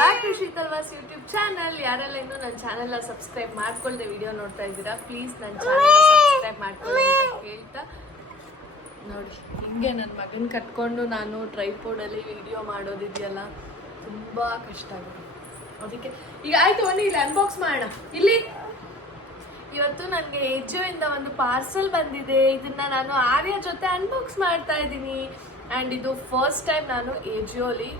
Back to ಶೀತಲ್ವಾಸ್ YouTube channel. ಯಾರೆಲ್ಲ ಇನ್ನೂ ನನ್ನ ಚಾನೆಲ್ನ ಸಬ್ಸ್ಕ್ರೈಬ್ ಮಾಡ್ಕೊಳ್ದೆ ವಿಡಿಯೋ ನೋಡ್ತಾ ಇದ್ದೀರಾ, ಪ್ಲೀಸ್ ನನ್ನ ಚಾನೆಲ್ನ ಸಬ್ಸ್ಕ್ರೈಬ್ ಮಾಡ್ಕೊಳ್ಳಿ ಅಂತ ಹೇಳ್ತಾ ನೋಡಿ, ಹಿಂಗೆ ನನ್ನ ಮಗನ ಕಟ್ಕೊಂಡು ನಾನು ಟ್ರೈಪೋರ್ಡಲ್ಲಿ ವಿಡಿಯೋ ಮಾಡೋದಿದೆಯಲ್ಲ ತುಂಬ ಕಷ್ಟ ಆಗುತ್ತೆ. ಅದಕ್ಕೆ ಈಗ ಆಯ್ತು, ಬನ್ನಿ ಇಲ್ಲಿ ಅನ್ಬಾಕ್ಸ್ ಮಾಡೋಣ. ಇಲ್ಲಿ ಇವತ್ತು ನನಗೆ ಎಜಿಯೋಯಿಂದ ಒಂದು ಪಾರ್ಸಲ್ ಬಂದಿದೆ. ಇದನ್ನ ನಾನು ಆರ್ಯ ಜೊತೆ ಅನ್ಬಾಕ್ಸ್ ಮಾಡ್ತಾ ಇದ್ದೀನಿ. ಆ್ಯಂಡ್ ಇದು ಫಸ್ಟ್ ಟೈಮ್ ನಾನು ಎಜಿಯೋಲಿ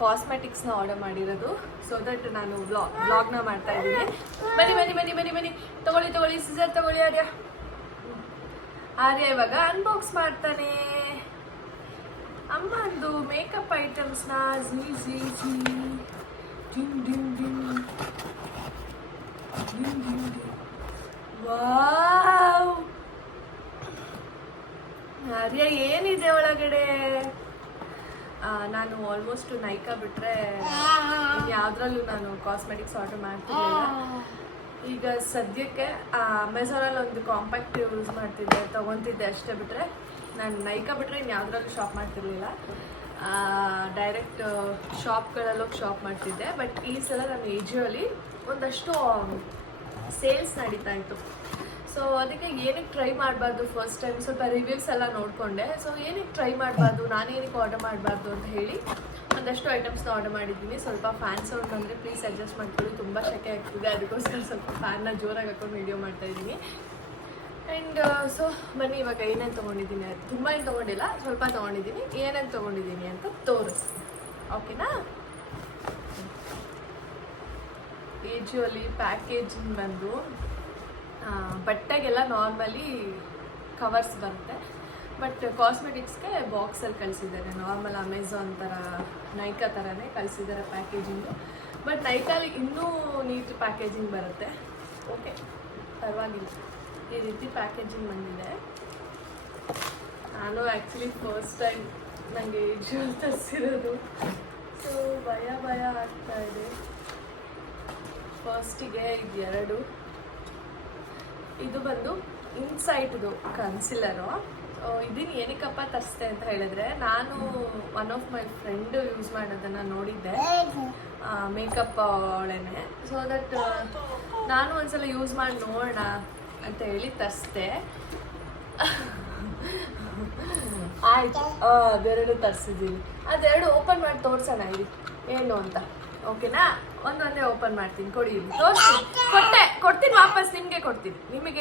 ಕಾಸ್ಮೆಟಿಕ್ಸ್ನ ಆರ್ಡರ್ ಮಾಡಿರೋದು. ಸೊ ದಟ್ ನಾನು ವ್ಲಾಗ್ನ ಮಾಡ್ತಾ ಇದ್ದೀನಿ. ಬನ್ನಿ ಬನ್ನಿ ಬನ್ನಿ ಬನ್ನಿ ಬನ್ನಿ ತಗೊಳ್ಳಿ ಸಿಸರ್ ತಗೊಳ್ಳಿ. ಆರ್ಯ ಇವಾಗ ಅನ್ಬಾಕ್ಸ್ ಮಾಡ್ತಾನೆ. ಅಮ್ಮ ಒಂದು ಮೇಕಪ್ ಐಟಮ್ಸ್ನ ವಾವ್, ಆರ್ಯ ಏನಿದೆ ಒಳಗಡೆ? ನಾನು ಆಲ್ಮೋಸ್ಟ್ ನೈಕಾ ಬಿಟ್ರೆ ಯಾವ್ದ್ರಲ್ಲೂ ನಾನು ಕಾಸ್ಮೆಟಿಕ್ಸ್ ಆರ್ಡರ್ ಮಾಡ್ತಿರ್ಲಿಲ್ಲ. ಈಗ ಸದ್ಯಕ್ಕೆ ಅಮೆಝಾನಲ್ಲಿ ಒಂದು ಕಾಂಪ್ಯಾಕ್ಟ್ ಯೂಸ್ ಮಾಡ್ತಿದ್ದೆ, ತೊಗೊತಿದ್ದೆ ಅಷ್ಟೇ. ಬಿಟ್ಟರೆ ನಾನು ನೈಕಾ ಬಿಟ್ಟರೆ ಇನ್ಯಾವುದ್ರಲ್ಲೂ ಶಾಪ್ ಮಾಡ್ತಿರ್ಲಿಲ್ಲ. ಡೈರೆಕ್ಟ್ ಶಾಪ್ಗಳಲ್ಲೋಗಿ ಶಾಪ್ ಮಾಡ್ತಿದ್ದೆ. ಬಟ್ ಈ ಸಲ ನಾನು ಎಜಿಯೋಲಿ ಒಂದಷ್ಟು ಸೇಲ್ಸ್ ನಡೀತಾ ಇತ್ತು. ಸೊ ಅದಕ್ಕೆ ಏನಕ್ಕೆ ಟ್ರೈ ಮಾಡಬಾರ್ದು, ಫಸ್ಟ್ ಟೈಮ್ ಸ್ವಲ್ಪ ರಿವ್ಯೂಸ್ ಎಲ್ಲ ನೋಡಿಕೊಂಡೆ. ಸೊ ಏನಕ್ಕೆ ಟ್ರೈ ಮಾಡಬಾರ್ದು, ನಾನೇನಕ್ಕೆ ಆರ್ಡರ್ ಮಾಡಬಾರ್ದು ಅಂತ ಹೇಳಿ ಒಂದಷ್ಟು ಐಟಮ್ಸ್ನ ಆರ್ಡರ್ ಮಾಡಿದ್ದೀನಿ. ಸ್ವಲ್ಪ ಫ್ಯಾನ್ ಸೌಂಡ್ ಬಂದರೆ ಪ್ಲೀಸ್ ಅಡ್ಜಸ್ಟ್ ಮಾಡ್ಕೊಳ್ಳಿ, ತುಂಬ ಶೆಕೆ ಆಗ್ತಿದೆ. ಅದಕ್ಕೋಸ್ಕರ ಸ್ವಲ್ಪ ಫ್ಯಾನ್ನ ಜೋರಾಗಿ ಹಾಕೊಂಡು ವೀಡಿಯೋ ಮಾಡ್ತಾಯಿದ್ದೀನಿ. ಆ್ಯಂಡ್ ಸೊ ಬನ್ನಿ ಇವಾಗ ಏನೇನು ತೊಗೊಂಡಿದ್ದೀನಿ, ಅದು ತುಂಬ ಏನು ತೊಗೊಂಡಿಲ್ಲ, ಸ್ವಲ್ಪ ತೊಗೊಂಡಿದ್ದೀನಿ. ಏನೇನು ತೊಗೊಂಡಿದ್ದೀನಿ ಅಂತ ತೋರಿಸ್ತೀನಿ, ಓಕೆನಾ? ಎಜಿಯೋಲಿ ಪ್ಯಾಕೇಜಿಂಗ್ ಬಂದು ಬಟ್ಟೆಗೆಲ್ಲ ನಾರ್ಮಲಿ ಕವರ್ಸ್ ಬರುತ್ತೆ, ಬಟ್ ಕಾಸ್ಮೆಟಿಕ್ಸ್ಗೆ ಬಾಕ್ಸಲ್ಲಿ ಕಳಿಸಿದ್ದಾರೆ. ನಾರ್ಮಲ್ ಅಮೆಝಾನ್ ಥರ, ನೈಕಾ ಥರನೇ ಕಳಿಸಿದ್ದಾರೆ ಪ್ಯಾಕೇಜಿಂಗು. ಬಟ್ ನೈಕಾಲಿ ಇನ್ನೂ ನೀಟ್ ಪ್ಯಾಕೇಜಿಂಗ್ ಬರುತ್ತೆ. ಓಕೆ, ಪರವಾಗಿಲ್ಲ. ಈ ರೀತಿ ಪ್ಯಾಕೇಜಿಂಗ್ ಬಂದಿದೆ. ನಾನು ಆ್ಯಕ್ಚುಲಿ ಫಸ್ಟ್ ಟೈಮ್ ನನಗೆ ಎಜಿಯೋಲಿ ತರಿಸಿರೋದು. ಸೊ ಭಯ ಆಗ್ತಾ ಇದೆ. ಫಸ್ಟಿಗೆ ಇದು ಎರಡು, ಇದು ಬಂದು ಇನ್ಸೈಟ್ದು ಕನ್ಸಿಲರು. ಇದನ್ನು ಏನಕ್ಕಪ್ಪ ತರಿಸ್ದೆ ಅಂತ ಹೇಳಿದ್ರೆ, ನಾನು one of my friend use ಮಾಡೋದನ್ನು ನೋಡಿದ್ದೆ, ಮೇಕಪ್ ಅವಳೇನೆ. ಸೊ ದಟ್ ನಾನು ಒಂದ್ಸಲ ಯೂಸ್ ಮಾಡಿ ನೋಡೋಣ ಅಂತ ಹೇಳಿ ತರಿಸ್ದೆ. ಆಯ್ತು, ಅದೆರಡು ತರಿಸಿದ್ದೀನಿ. ಅದೆರಡು ಓಪನ್ ಮಾಡಿ ತೋರ್ಸೋಣ ಇಲ್ಲಿ ಏನು ಅಂತ, ಓಕೆನಾ? ಒಂದೊಂದೇ ಓಪನ್ ಮಾಡ್ತೀನಿ, ಕೊಡಿ ಇಲ್ಲಿ ತೋರಿಸ್ತೀನಿ. ಕೊಡ್ತೀನಿ ವಾಪಸ್, ನಿಮಗೆ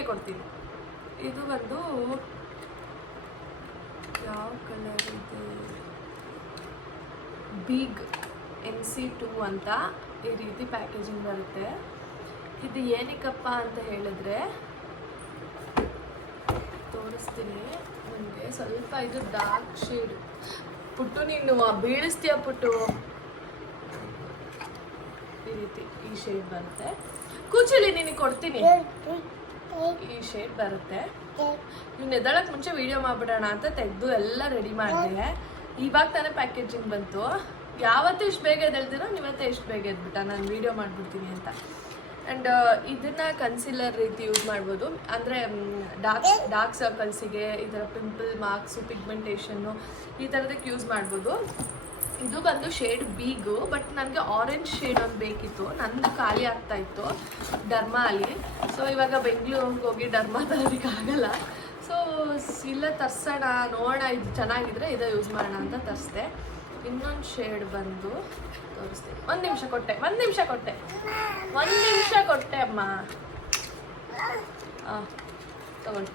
ಕೊಡ್ತೀನಿ. ಇದು ಒಂದು ಯಾವ ಕಲರ್ ಇದೆ? ಬಿಗ್ NC2 ಅಂತ ಈ ರೀತಿ ಪ್ಯಾಕೇಜಿಂಗ್ ಬರುತ್ತೆ. ಇದು ಏನಕ್ಕಪ್ಪ ಅಂತ ಹೇಳಿದ್ರೆ ತೋರಿಸ್ತೀನಿ ನಿಮಗೆ. ಸ್ವಲ್ಪ ಇದು ಡಾರ್ಕ್ ಶೇಡ್. ಪುಟ್ಟು ನೀನು ಬೀಳಿಸ್ತೀಯ ಪುಟ್ಟು. ಈ ರೀತಿ ಈ ಶೇಡ್ ಬರುತ್ತೆ. ಕೂಚಲಿ ನಿನಗೆ ಕೊಡ್ತೀನಿ. ಈ ಶೇಡ್ ಬರುತ್ತೆ. ನೀನು ಎದ್ದಳಕ್ಕೆ ಮುಂಚೆ ವಿಡಿಯೋ ಮಾಡ್ಬಿಡೋಣ ಅಂತ ತೆಗೆದು ಎಲ್ಲ ರೆಡಿ ಮಾಡಿದೆ. ಇವಾಗ ತಾನೇ ಪ್ಯಾಕೇಜಿಂಗ್ ಬಂತು. ಯಾವತ್ತೂ ಇಷ್ಟು ಬೇಗ ಎದ್ದೇಳ್ತೀರೋ ನೀವತ್ತೇ ಇಷ್ಟು ಬೇಗ ಎದ್ಬಿಟ್ಟ ನಾನು ವಿಡಿಯೋ ಮಾಡಿಬಿಡ್ತೀನಿ ಅಂತ. ಆ್ಯಂಡ್ ಇದನ್ನು ಕನ್ಸಿಲರ್ ರೀತಿ ಯೂಸ್ ಮಾಡ್ಬೋದು. ಅಂದರೆ ಡಾರ್ಕ್ ಸರ್ಕಲ್ಸಿಗೆ, ಈ ಥರ ಪಿಂಪಲ್ ಮಾರ್ಕ್ಸು, ಪಿಗ್ಮೆಂಟೇಷನ್ನು ಈ ಥರದಕ್ಕೆ ಯೂಸ್ ಮಾಡ್ಬೋದು. ಇದು ಬಂದು ಶೇಡ್ ಬಿಗು, ಬಟ್ ನನಗೆ ಆರೆಂಜ್ ಶೇಡ್ ಒಂದು ಬೇಕಿತ್ತು. ನಂದು ಖಾಲಿ ಆಗ್ತಾಯಿತ್ತು ಡರ್ಮಾ ಅಲ್ಲಿ. ಸೊ ಇವಾಗ ಬೆಂಗಳೂರಿಗೆ ಹೋಗಿ ಡರ್ಮಾ ತರೋದಕ್ಕಾಗಲ್ಲ. ಸೊ ಇಲ್ಲ ತರ್ಸೋಣ, ನೋಡೋಣ, ಇದು ಚೆನ್ನಾಗಿದ್ರೆ ಇದೇ ಯೂಸ್ ಮಾಡೋಣ ಅಂತ ತರಿಸ್ದೆ. ಇನ್ನೊಂದು ಶೇಡ್ ಬಂದು ತೋರಿಸ್ತೀನಿ. ಒಂದು ನಿಮಿಷ ಕೊಟ್ಟೆ ಅಮ್ಮ. ತಗೊಳ್ಳಿ.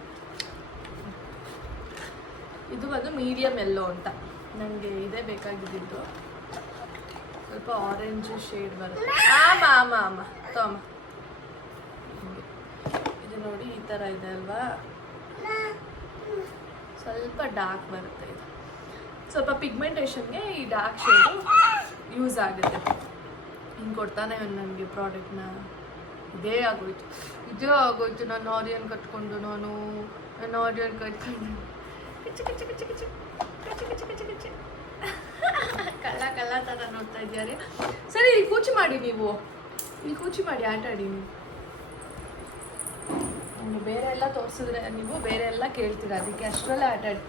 ಇದು ಬಂದು ಮೀಡಿಯಮ್ ಎಲ್ಲೋ ಅಂತ. ನನಗೆ ಇದೇ ಬೇಕಾಗಿದ್ದು. ಸ್ವಲ್ಪ ಆರೆಂಜ್ ಶೇಡ್ ಬರುತ್ತೆ. ಆಮ ತಮ್ಮ. ಇದು ನೋಡಿ, ಈ ಥರ ಇದೆ ಅಲ್ವಾ? ಸ್ವಲ್ಪ ಡಾರ್ಕ್ ಬರುತ್ತೆ. ಇದು ಸ್ವಲ್ಪ ಪಿಗ್ಮೆಂಟೇಷನ್ಗೆ ಈ ಡಾರ್ಕ್ ಶೇಡು ಯೂಸ್ ಆಗುತ್ತೆ. ಹಿಂಗೆ ಕೊಡ್ತಾನೆ ನನಗೆ ಪ್ರಾಡಕ್ಟ್ನ. ಇದೇ ಆಗೋಯ್ತು. ನಾನು ಆರಿಯನ್ ಕಟ್ಕೊಂಡು ಕಳ್ಳ ಥರ ನೋಡ್ತಾ ಇದ್ದಾರೆ. ಸರಿ, ಇಲ್ಲಿ ಕೂಚಿ ಮಾಡಿ, ನೀವು ಇಲ್ಲಿ ಕೂಚಿ ಮಾಡಿ ಆಟ ಆಡಿ. ನೀವು ಬೇರೆ ಎಲ್ಲ ತೋರಿಸಿದ್ರೆ ನೀವು ಬೇರೆ ಎಲ್ಲ ಕೇಳ್ತೀರ, ಅದಕ್ಕೆ ಅಷ್ಟರಲ್ಲೇ ಆಟ ಆಡಿ.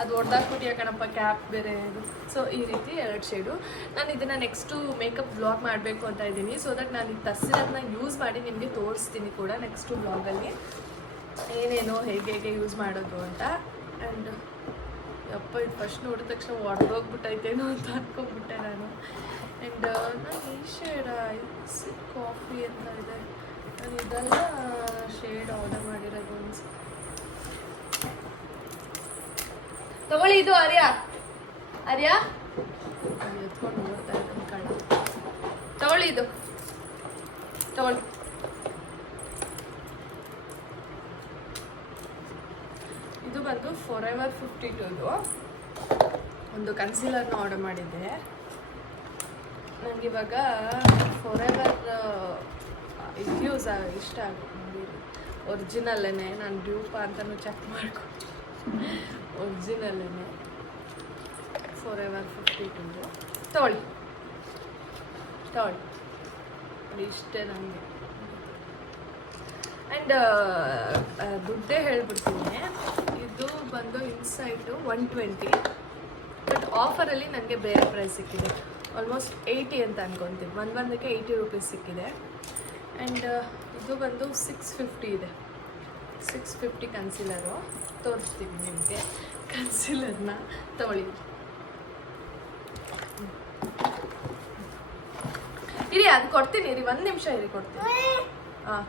ಅದು ಹೊಡೆದಾಕ್ಬಿಟ್ಟು ಯಾಕಣಪ್ಪ ಕ್ಯಾಪ್ ಬೇರೆ ಇದು. ಸೊ ಈ ರೀತಿ 2 ಶೇಡು. ನಾನು ಇದನ್ನು ನೆಕ್ಸ್ಟು ಮೇಕಪ್ ಬ್ಲಾಗ್ ಮಾಡಬೇಕು ಅಂತ ಇದ್ದೀನಿ. ಸೊ ದಟ್ ನಾನು ಈಗ ತರಿಸಿರೋದನ್ನ ಯೂಸ್ ಮಾಡಿ ನಿಮಗೆ ತೋರಿಸ್ತೀನಿ ಕೂಡ ನೆಕ್ಸ್ಟು ಬ್ಲಾಗಲ್ಲಿ ಏನೇನೋ ಹೇಗೆ ಯೂಸ್ ಮಾಡೋದು ಅಂತ. ಆ್ಯಂಡ್ ಯಪ್ಪ ಇದು ಫಸ್ಟ್ ನೋಡಿದ ತಕ್ಷಣ ಹೊಡೆದೋಗ್ಬಿಟ್ಟೈತೇನೋ ಅಂತ ಅಂದ್ಕೊಂಡ್ಬಿಟ್ಟೆ ನಾನು. ಆ್ಯಂಡ್ ನಾನು ಈ ಶೇಡ ಕಾಫಿ ಅಂತ ಇದೆ, ನಾನು ಇದೆಲ್ಲ ಶೇಡ್ ಆರ್ಡರ್ ಮಾಡಿರೋದು ಅನ್ಸುತ್ತೆ. ತಗೊಳ್ಳಿ ಇದು ಆರ್ಯ ಎತ್ಕೊಂಡು ನೋಡ್ತಾ ಇದ್ದೀನಿ ಕಣ್ಣ. ತಗೊಳ್ಳಿ ಇದು ತಗೊಳ್ಳಿ. ಇದು ಬಂದು ಫಾರೆವರ್ 52 ಒಂದು ಕನ್ಸೀಲರ್ನ ಆರ್ಡರ್ ಮಾಡಿದ್ದೆ. ನನಗಿವಾಗ ಫಾರೆವರ್ ಇದು ಯೂಸ್ ಇಷ್ಟ ಆಗುತ್ತೆ, ಒರಿಜಿನಲ್ಲೇ. ನಾನು ಡ್ಯೂಪ ಅಂತಲೂ ಚೆಕ್ ಮಾಡ್ಕೊಂಡು ಒರಿಜಿನಲ್ಲೇ ಫಾರೆವರ್ 52 ತಗೊಳ್ಳಿ ಇಷ್ಟೇ ನನಗೆ. ಆ್ಯಂಡ್ ದುಡ್ಡೇ ಹೇಳ್ಬಿಡ್ತೀನಿ, ಇದು ಬಂದು ಇನ್ಸೈಟು 120, ಬಟ್ ಆಫರಲ್ಲಿ ನನಗೆ ಬೇರೆ ಪ್ರೈಸ್ ಸಿಕ್ಕಿದೆ. ಆಲ್ಮೋಸ್ಟ್ 80 ಅಂತ ಅನ್ಕೊತೀನಿ. ಒಂದಕ್ಕೆ 80 ರೂಪೀಸ್ ಸಿಕ್ಕಿದೆ. ಆ್ಯಂಡ್ ಇದು ಬಂದು 650 ಇದೆ. 650 ಕನ್ಸೀಲರು. ತೋರಿಸ್ತೀನಿ ನಿಮಗೆ ಕನ್ಸೀಲರ್ನ. ತಗೊಳ್ಳಿ ಇರಿ, ಅದು ಕೊಡ್ತೀನಿ ಇರಿ, 1 ನಿಮಿಷ ಇರಿ, ಕೊಡ್ತೀನಿ. ಹಾಂ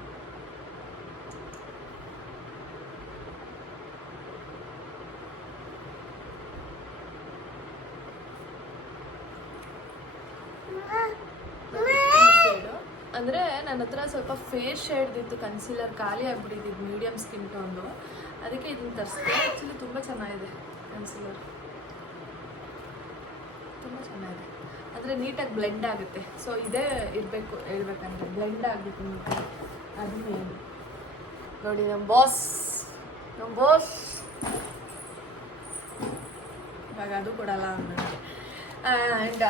ಅಂದರೆ ನನ್ನ ಹತ್ರ ಸ್ವಲ್ಪ ಫೇರ್ ಶೇಡ್ದಿತ್ತು ಕನ್ಸೀಲರ್, ಖಾಲಿ ಆಗಿಬಿಟ್ಟಿದ್ದು ಮೀಡಿಯಮ್ ಸ್ಕಿನ್ ಟೋನ್ದು. ಅದಕ್ಕೆ ಇದನ್ನು ತರಿಸಿದೆ. ಆ್ಯಕ್ಚುಲಿ ತುಂಬ ಚೆನ್ನಾಗಿದೆ ಕನ್ಸೀಲರ್, ತುಂಬ ಚೆನ್ನಾಗಿದೆ. ಅಂದರೆ ನೀಟಾಗಿ ಬ್ಲೆಂಡ್ ಆಗುತ್ತೆ. ಸೊ ಇದೇ ಇರಬೇಕು ಹೇಳ್ಬೇಕಂದ್ರೆ, ಬ್ಲೆಂಡ್ ಆಗಬೇಕು ನೀಟಾಗಿ. ಅದು ಮೇನ್ ನೋಡಿ. ನಮ್ಮ ಬಾಸ್ ಇವಾಗ ಅದು ಕೊಡಲ್ಲ ನನಗೆ. ಆ್ಯಂಡ್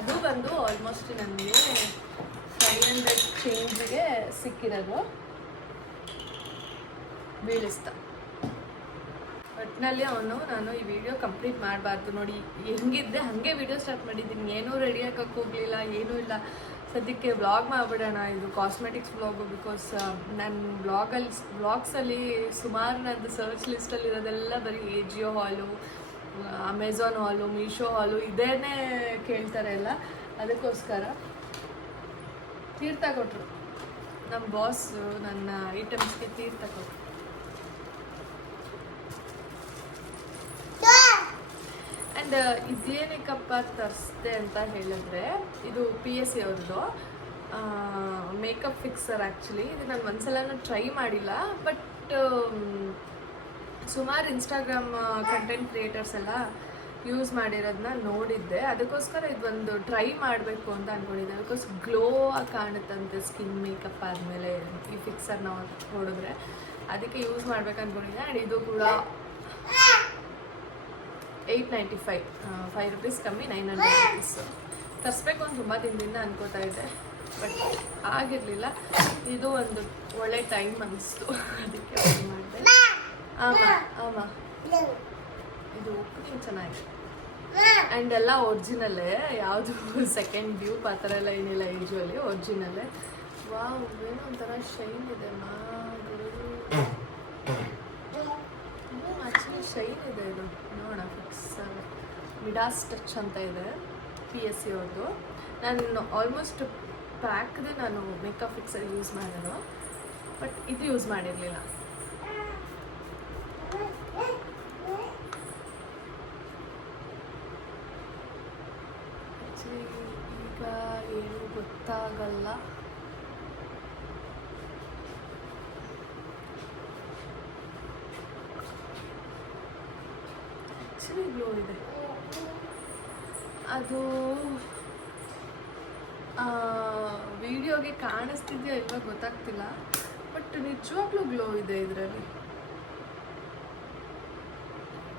ಅದು ಬಂದು ಆಲ್ಮೋಸ್ಟ್ ನನಗೆ 500 ಚೇಂಜ್ಗೆ ಸಿಕ್ಕಿರೋದು. ಬೀಳಿಸ್ತಾ ಒಟ್ಟಿನಲ್ಲಿ ನಾನು ಈ ವಿಡಿಯೋ ಕಂಪ್ಲೀಟ್ ಮಾಡಬಾರ್ದು ನೋಡಿ, ಹೆಂಗಿದ್ದೆ ಹಾಗೆ ವಿಡಿಯೋ ಸ್ಟಾರ್ಟ್ ಮಾಡಿದ್ದೀನಿ. ಏನೂ ರೆಡಿ ಹಾಕೋಕ್ಕೆ ಹೋಗಲಿಲ್ಲ, ಏನೂ ಇಲ್ಲ. ಸದ್ಯಕ್ಕೆ ವ್ಲಾಗ್ ಮಾಡಿಬಿಡೋಣ, ಇದು ಕಾಸ್ಮೆಟಿಕ್ಸ್ ವ್ಲಾಗು. ಬಿಕಾಸ್ ನನ್ನ ವ್ಲಾಗ್ಸಲ್ಲಿ ಸುಮಾರು ನನ್ನದು ಸರ್ಚ್ ಲಿಸ್ಟಲ್ಲಿ ಇರೋದೆಲ್ಲ ಬರೀ AJIO ಹಾಲು, ಅಮೆಝಾನ್ ಹಾಲು, ಮೀಶೋ ಹಾಲು ಇದೇನೇ ಕೇಳ್ತಾರೆ ಎಲ್ಲ. ಅದಕ್ಕೋಸ್ಕರ ತೀರ್ಥ ಕೊಟ್ಟರು ನಮ್ಮ ಬಾಸು, ನನ್ನ ಐಟಮ್ಸ್ಗೆ ತೀರ್ಥ ಕೊಟ್ಟರು. ಆ್ಯಂಡ್ ಇದೇನಕ್ಕಪ್ಪ ತರಿಸ್ದೆ ಅಂತ ಹೇಳಿದ್ರೆ, ಇದು PSC ಅವ್ರದ್ದು ಮೇಕಪ್ ಫಿಕ್ಸರ್. ಆ್ಯಕ್ಚುಲಿ ಇದು ನಾನು ಒಂದ್ಸಲನೂ ಟ್ರೈ ಮಾಡಿಲ್ಲ, ಬಟ್ ಸುಮಾರು ಇನ್ಸ್ಟಾಗ್ರಾಮ್ ಕಂಟೆಂಟ್ ಕ್ರಿಯೇಟರ್ಸ್ ಎಲ್ಲ ಯೂಸ್ ಮಾಡಿರೋದನ್ನ ನೋಡಿದ್ದೆ. ಅದಕ್ಕೋಸ್ಕರ ಇದೊಂದು ಟ್ರೈ ಮಾಡಬೇಕು ಅಂತ ಅಂದ್ಕೊಂಡಿದ್ದೆ. ಬಿಕಾಸ್ ಗ್ಲೋ ಆಗಿ ಕಾಣುತ್ತಂತೆ ಸ್ಕಿನ್ ಮೇಕಪ್ ಆದಮೇಲೆ ಈ ಫಿಕ್ಸರ್ನ ಹೊಡೆದ್ರೆ, ಅದಕ್ಕೆ ಯೂಸ್ ಮಾಡ್ಬೇಕು ಅಂದ್ಕೊಂಡಿದ್ದೆ. ಆ್ಯಂಡ್ ಇದು ಕೂಡ 895, 5 ರೂಪೀಸ್ ಕಮ್ಮಿ, 900 ರೂಪೀಸ್. ತರಿಸ್ಬೇಕು ಅಂತ ತುಂಬ ದಿನದಿಂದ ಅನ್ಕೋತಾ ಇದ್ದೆ, ಬಟ್ ಆಗಿರಲಿಲ್ಲ. ಇದು ಒಂದು ಒಳ್ಳೆ ಟೈಮ್ ಅನಿಸ್ತು, ಅದಕ್ಕೆ ಮಾಡಿದೆ. ಆಮ ಇದು ಓಪನಿಂಗ್ ಚೆನ್ನಾಗಿದೆ. ಆ್ಯಂಡ್ ಎಲ್ಲ ಒರಿಜಿನಲ್ಲೇ, ಯಾವುದು ಸೆಕೆಂಡ್ ಡ್ಯೂಪ್ ಆ ಥರ ಎಲ್ಲ ಏನಿಲ್ಲ, ಯೂಶ್ವಲಿ ಒರಿಜಿನಲ್ಲೇ. ವಾವ್, ಏನೋ ಒಂಥರ ಶೈನ್ ಇದೆ. ಆ್ಯಕ್ಚುಲಿ ಶೈನ್ ಇದೆ ಇದು. ನೋಡೋಣ, ಫಿಕ್ಸರ್ ಮಿಡಾಸ್ ಟಚ್ ಅಂತ ಇದೆ, PSC ಅವ್ರದ್ದು. ನಾನು ಆಲ್ಮೋಸ್ಟ್ ಪ್ಯಾಕ್ದೆ ನಾನು ಮೇಕಪ್ ಫಿಕ್ಸರ್ ಯೂಸ್ ಮಾಡೋದು, ಬಟ್ ಇದು ಯೂಸ್ ಮಾಡಿರಲಿಲ್ಲ. ಈಗ ಏನು ಗೊತ್ತಾಗಲ್ಲ. ಆ್ಯಕ್ಚುಲಿ ಗ್ಲೋ ಇದೆ. ಅದು ವಿಡಿಯೋಗೆ ಕಾಣಿಸ್ತಿದೆಯಾ ಇಲ್ವಾ ಗೊತ್ತಾಗ್ತಿಲ್ಲ, ಬಟ್ ನಿಜವಾಗ್ಲೂ ಗ್ಲೋ ಇದೆ ಇದರಲ್ಲಿ.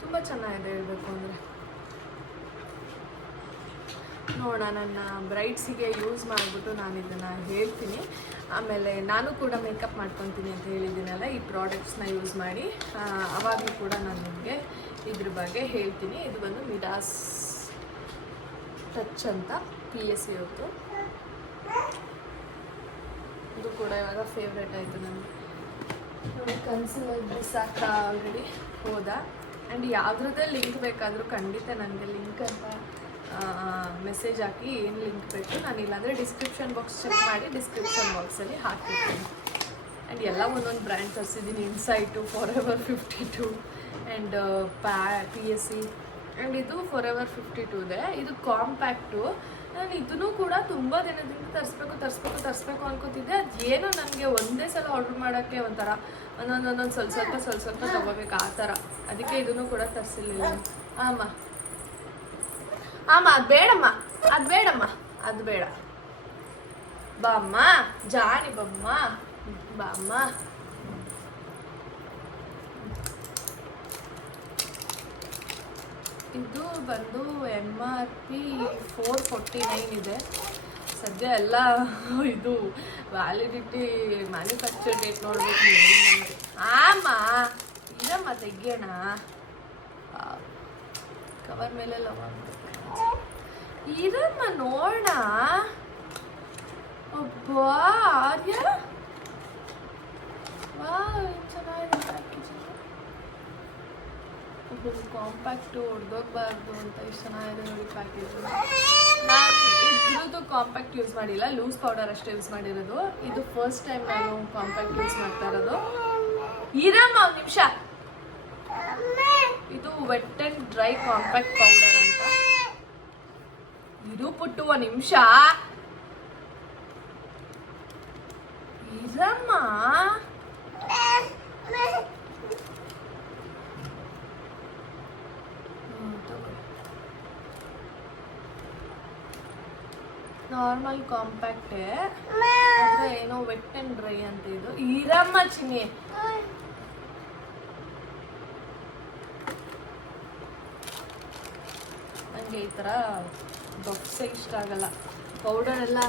ತುಂಬ ಚೆನ್ನಾಗಿದೆ ಹೇಳಬೇಕು ಅಂದರೆ. ನೋಡೋಣ, ನನ್ನ ಬ್ರೈಡ್ಸಿಗೆ ಯೂಸ್ ಮಾಡಿಬಿಟ್ಟು ನಾನು ಇದನ್ನು ಹೇಳ್ತೀನಿ. ಆಮೇಲೆ ನಾನು ಕೂಡ ಮೇಕಪ್ ಮಾಡ್ಕೊತೀನಿ ಅಂತ ಹೇಳಿದ್ದೀನಲ್ಲ, ಈ ಪ್ರಾಡಕ್ಟ್ಸ್ನ ಯೂಸ್ ಮಾಡಿ ಅವಾಗಲೂ ಕೂಡ ನಾನು ನಿಮಗೆ ಇದ್ರ ಬಗ್ಗೆ ಹೇಳ್ತೀನಿ. ಇದು ಬಂದು ಮಿಡಾಸ್ ಟಚ್ ಅಂತ PSC ಅವ್ರದ್ದು. ಇದು ಕೂಡ ಇವಾಗ ಫೇವ್ರೇಟ್ ಆಯಿತು ನನಗೆ. ನೋಡಿ ಕನ್ಸಿಲರ್ ಬಿಸಾಕ ಆಲ್ರೆಡಿ ಹೋದ. ಆ್ಯಂಡ್ ಯಾವುದ್ರದ್ದೇ ಲಿಂಕ್ ಬೇಕಾದರೂ ಖಂಡಿತ ನನಗೆ ಲಿಂಕ್ ಅಂತ ಮೆಸೇಜ್ ಹಾಕಿ ಏನು ಲಿಂಕ್ ಬೇಕು ನಾನು ಇಲ್ಲಾಂದರೆ ಡಿಸ್ಕ್ರಿಪ್ಷನ್ ಬಾಕ್ಸ್ ಚೆಕ್ ಮಾಡಿ ಡಿಸ್ಕ್ರಿಪ್ಷನ್ ಬಾಕ್ಸಲ್ಲಿ ಹಾಕಿರ್ತೀನಿ. ಆ್ಯಂಡ್ ಎಲ್ಲ ಒಂದೊಂದು ಬ್ರ್ಯಾಂಡ್ ತರಿಸಿದ್ದೀನಿ. Insight, Forever 52 and PSC. And ಇದು ಫಾರೆವರ್ 52 ಇದು ಕಾಂಪ್ಯಾಕ್ಟು. ನಾನು ಇದನ್ನು ಕೂಡ ತುಂಬ ದಿನದಿಂದ ತರಿಸ್ಬೇಕು ಅನ್ಕೋತಿದ್ದೆ. ಅದೇನೋ ನನಗೆ ಒಂದೇ ಸಲ ಆರ್ಡ್ರ್ ಮಾಡೋಕ್ಕೆ ಒಂಥರ ಒಂದೊಂದು ಸ್ವಲ್ಪ ತೊಗೋಬೇಕು ಆ ಥರ. ಅದಕ್ಕೆ ಇದನ್ನು ಕೂಡ ತರಿಸಿರ್ಲಿಲ್ಲ. ಅಮ್ಮ ಅದು ಬೇಡಮ್ಮ ಅದು ಬೇಡ. ಬಾಮ್ಮ ಜಾಣಿ ಬಾಮ್ಮ. ಇದು ಬಂದು MRP 449 ಇದೆ. ಸದ್ಯ ಎಲ್ಲ ಇದು ವ್ಯಾಲಿಡಿಟಿ ಮ್ಯಾನುಫ್ಯಾಕ್ಚರ್ ಡೇಟ್ ನೋಡ್ಬೇಕು. ಆಮ್ಮ ಇದಮ್ಮ ತೆಗಿಯೋಣ. ಕವರ್ ಮೇಲೆಲ್ಲ ಇದಮ್ಮ ನೋಡ. ಒಬ್ಬಾ ಆರ್ಯ ಚೆನ್ನಾಗಿದೆ ಪ್ಯಾಕೇಜಿಂಗ್. ಕಾಂಪ್ಯಾಕ್ಟು ಹೊಡೆದೋಗ್ಬಾರ್ದು ಅಂತ ಇಷ್ಟು ಚೆನ್ನಾಗಿದೆ ನೋಡಿ ಪ್ಯಾಕೇಜು. ನಾನು ಇದ್ರದ್ದು ಕಾಂಪ್ಯಾಕ್ಟ್ ಯೂಸ್ ಮಾಡಿಲ್ಲ, ಲೂಸ್ ಪೌಡರ್ ಅಷ್ಟೇ ಯೂಸ್ ಮಾಡಿರೋದು. ಇದು ಫಸ್ಟ್ ಟೈಮ್ ನಾನು ಕಾಂಪ್ಯಾಕ್ಟ್ ಯೂಸ್ ಮಾಡ್ತಾ ಇರೋದು. ಇರಮ್ಮ ಒಂದು ನಿಮಿಷ. ಇದು vet and dry compact powder ಅಂತ. ಇದು ಪುಟ್ಟು ಒಂದು ನಿಮಿಷ ಇರಮ್ಮ. ನಾರ್ಮಲ್ ಕಾಂಪ್ಯಾಕ್ಟೇ, ಏನೋ ವೆಟ್ ಅಂಡ್ ಡ್ರೈ ಅಂತ ಇದು. ಇರಮ್ಮ ಚಿನ್ನಿ. ನನಗೆ ಈ ಥರ ಬೊಕ್ಸೆ ಇಷ್ಟ ಆಗಲ್ಲ. ಪೌಡರ್ ಎಲ್ಲ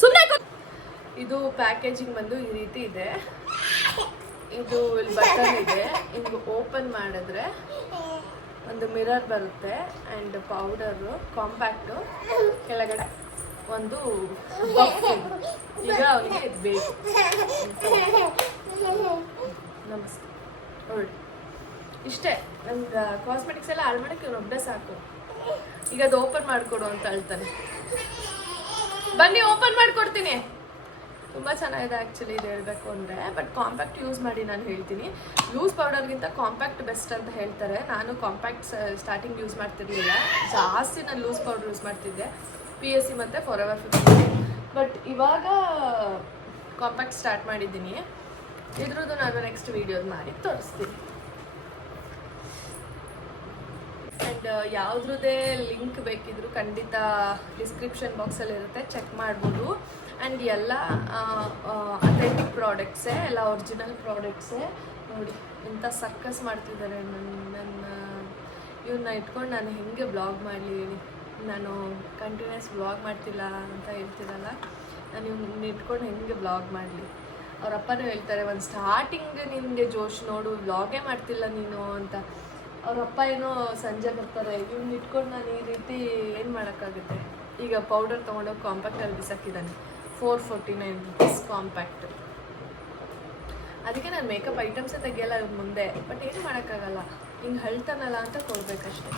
ಸುಮ್ಮನೆ. ಇದು ಪ್ಯಾಕೇಜಿಂಗ್ ಬಂದು ಈ ರೀತಿ ಇದೆ. ಇದು ಇಲ್ಲಿ ಬಟನ್ ಇದೆ. ಹಿಂಗೆ ಓಪನ್ ಮಾಡಿದ್ರೆ ಒಂದು ಮಿರರ್ ಬರುತ್ತೆ. ಆ್ಯಂಡ್ ಪೌಡರು ಕಾಂಪ್ಯಾಕ್ಟು ಕೆಳಗಡೆ ಒಂದು ಬಾಕ್ಸ್. ಈಗ ಅವನಿಗೆ ಇದು ಬೇಕು. ನಮಸ್ತೆ. ನೋಡಿ ಇಷ್ಟೇ. ನಮ್ಗೆ ಕಾಸ್ಮೆಟಿಕ್ಸ್ ಎಲ್ಲ ಹಾಳು ಮಾಡೋಕ್ಕೆ ಇವನೊಬ್ಬೇ ಸಾಕು. ಈಗ ಅದು ಓಪನ್ ಮಾಡಿಕೊಡು ಅಂತ ಹೇಳ್ತಾನೆ. ಬನ್ನಿ ಓಪನ್ ಮಾಡಿಕೊಡ್ತೀನಿ. ತುಂಬ ಚೆನ್ನಾಗಿದೆ ಆ್ಯಕ್ಚುಲಿ ಇದು ಹೇಳಬೇಕು ಅಂದರೆ. ಬಟ್ ಕಾಂಪ್ಯಾಕ್ಟ್ ಯೂಸ್ ಮಾಡಿ ನಾನು ಹೇಳ್ತೀನಿ. ಲೂಸ್ ಪೌಡರ್ಗಿಂತ ಕಾಂಪ್ಯಾಕ್ಟ್ ಬೆಸ್ಟ್ ಅಂತ ಹೇಳ್ತಾರೆ. ನಾನು ಕಾಂಪ್ಯಾಕ್ಟ್ ಸ್ಟಾರ್ಟಿಂಗ್ ಯೂಸ್ ಮಾಡ್ತಿರ್ಲಿಲ್ಲ. ಜಾಸ್ತಿ ನಾನು ಲೂಸ್ ಪೌಡರ್ ಯೂಸ್ ಮಾಡ್ತಿದ್ದೆ, PSC ಮತ್ತು ಫಾರೆವರ್ 50. ಬಟ್ ಇವಾಗ ಕಾಂಪ್ಯಾಕ್ಟ್ ಸ್ಟಾರ್ಟ್ ಮಾಡಿದ್ದೀನಿ. ಇದ್ರದ್ದು ನಾನು ನೆಕ್ಸ್ಟ್ ವೀಡಿಯೋದು ಮಾಡಿ ತೋರಿಸ್ತೀನಿ. ಆ್ಯಂಡ್ ಯಾವುದ್ರದ್ದೇ ಲಿಂಕ್ ಬೇಕಿದ್ರು ಖಂಡಿತ ಡಿಸ್ಕ್ರಿಪ್ಷನ್ ಬಾಕ್ಸಲ್ಲಿ ಇರುತ್ತೆ, ಚೆಕ್ ಮಾಡ್ಬೋದು. ಆ್ಯಂಡ್ ಎಲ್ಲ ಅಥೆಂಟಿಕ್ ಪ್ರಾಡಕ್ಟ್ಸೇ, ಎಲ್ಲ ಒರಿಜಿನಲ್ ಪ್ರಾಡಕ್ಟ್ಸೇ. ನೋಡಿ ಇಂಥ ಸಕ್ಕಸ್ ಮಾಡ್ತಿದ್ದಾರೆ. ನನ್ನ ಇವನ್ನ ಇಟ್ಕೊಂಡು ನಾನು ಹೆಂಗೆ ಬ್ಲಾಗ್ ಮಾಡಲಿ ಹೇಳಿ. ನಾನು ಕಂಟಿನ್ಯೂಸ್ ಬ್ಲಾಗ್ ಮಾಡ್ತಿಲ್ಲ ಅಂತ ಹೇಳ್ತಿರಲ್ಲ, ನಾನು ಇವ್ನ ಇಟ್ಕೊಂಡು ಹೆಂಗೆ ಬ್ಲಾಗ್ ಮಾಡಲಿ. ಅವ್ರ ಅಪ್ಪನೂ ಹೇಳ್ತಾರೆ, ಒಂದು ಸ್ಟಾರ್ಟಿಂಗ್ ನಿನಗೆ ಜೋಶ್ ನೋಡು, ಬ್ಲಾಗೇ ಮಾಡ್ತಿಲ್ಲ ನೀನು ಅಂತ. ಅವರಪ್ಪ ಏನೋ ಸಂಜೆ ಬರ್ತಾರೆ, ಇವ್ನ ಇಟ್ಕೊಂಡು ನಾನು ಈ ರೀತಿ ಏನು ಮಾಡೋಕ್ಕಾಗುತ್ತೆ. ಈಗ ಪೌಡರ್ ತೊಗೊಂಡೋಗಿ ಕಾಂಪ್ಯಾಕ್ಟಲ್ಲಿ ಬಿಸಾಕಿದ್ದಾನೆ. 449 rupees ಕಾಂಪ್ಯಾಕ್ಟ್. ಅದಕ್ಕೆ ನಾನು ಮೇಕಪ್ ಐಟಮ್ಸೇ ತೆಗಿಯಲ್ಲ ಇವ್ರ ಮುಂದೆ. ಬಟ್ ಏನು ಮಾಡೋಕ್ಕಾಗಲ್ಲ, ಹಿಂಗೆ ಹೇಳ್ತಾನಲ್ಲ ಅಂತ ಕೊಡಬೇಕಷ್ಟೆ.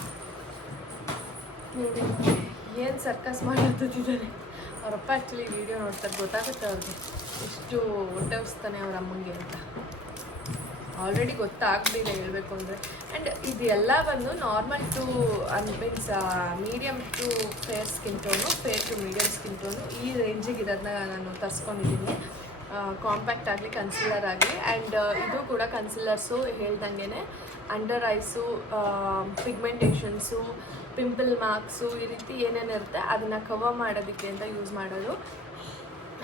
ಏನು ಸರ್ಕಸ್ ಮಾಡಿರ್ತಿದ್ದಾರೆ. ಅವರಪ್ಪ ಆ್ಯಕ್ಚುಲಿ ವಿಡಿಯೋ ನೋಡ್ತಾರೆ, ಗೊತ್ತಾಗುತ್ತೆ ಅವ್ರಿಗೆ ಎಷ್ಟು ಹೊಟ್ಟೆ ಉರಿಸ್ತಾನೆ ಅವ್ರ ಅಮ್ಮಂಗೆ ಅಂತ. ಆಲ್ರೆಡಿ ಗೊತ್ತಾಗಲಿಲ್ಲ ಹೇಳಬೇಕು ಅಂದರೆ. ಆ್ಯಂಡ್ ಇದೆಲ್ಲ ಬಂದು normal to means medium to fair skin tone, fair to medium skin tone ಈ ರೇಂಜಿಗೆ ಇರೋದನ್ನ ನಾನು ತರಿಸ್ಕೊಂಡಿದ್ದೀನಿ. ಕಾಂಪ್ಯಾಕ್ಟ್ ಆಗಲಿ ಕನ್ಸಿಲರ್ ಆಗಲಿ. ಆ್ಯಂಡ್ ಇದು ಕೂಡ ಕನ್ಸಿಲರ್ಸು ಹೇಳ್ದಂಗೆ under eyes, pigmentations, pimple marks ಈ ರೀತಿ ಏನೇನಿರುತ್ತೆ ಅದನ್ನು ಕವರ್ ಮಾಡೋದಕ್ಕೆ ಅಂತ ಯೂಸ್ ಮಾಡೋದು.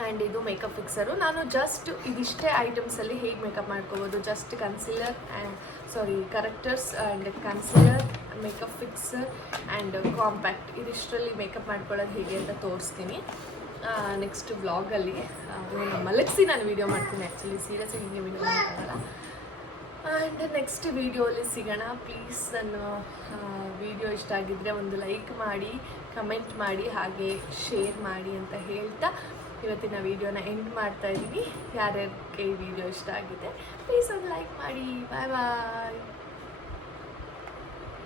ಆ್ಯಂಡ್ ಇದು ಮೇಕಪ್ ಫಿಕ್ಸರು. ನಾನು ಜಸ್ಟ್ ಇದಿಷ್ಟೇ ಐಟಮ್ಸಲ್ಲಿ ಹೇಗೆ ಮೇಕಪ್ ಮಾಡ್ಕೋಬೋದು, just concealer and correctors and concealer makeup fix and compact ಇದಿಷ್ಟರಲ್ಲಿ ಮೇಕಪ್ ಮಾಡ್ಕೊಳ್ಳೋದು ಹೇಗೆ ಅಂತ ತೋರಿಸ್ತೀನಿ ನೆಕ್ಸ್ಟ್ ವ್ಲಾಗಲ್ಲಿ. ಮಲಗಿಸಿ ನಾನು ವೀಡಿಯೋ ಮಾಡ್ತೀನಿ, ಆ್ಯಕ್ಚುಲಿ ಸೀರಿಯಸ್ ಹಿಂಗೆ ವೀಡಿಯೋ ಮಾಡೋಲ್ಲ. ಆ್ಯಂಡ್ ನೆಕ್ಸ್ಟ್ ವೀಡಿಯೋಲಿ ಸಿಗೋಣ. ಪ್ಲೀಸ್ ನನ್ನ ವೀಡಿಯೋ ಇಷ್ಟ ಆಗಿದ್ದರೆ ಒಂದು ಲೈಕ್ ಮಾಡಿ, ಕಮೆಂಟ್ ಮಾಡಿ, ಹಾಗೆ ಶೇರ್ ಮಾಡಿ ಅಂತ ಹೇಳ್ತಾ ಇವತ್ತಿನ ವೀಡಿಯೋನ ಎಂಡ್ ಮಾಡ್ತಾ ಇದ್ದೀನಿ. ಯಾರ್ಯಾರಿಗೆ ಈ ವಿಡಿಯೋ ಇಷ್ಟ ಆಗಿದೆ ಪ್ಲೀಸ್ ಒಂದು ಲೈಕ್ ಮಾಡಿ. ಬಾಯ್ ಬಾಯ್.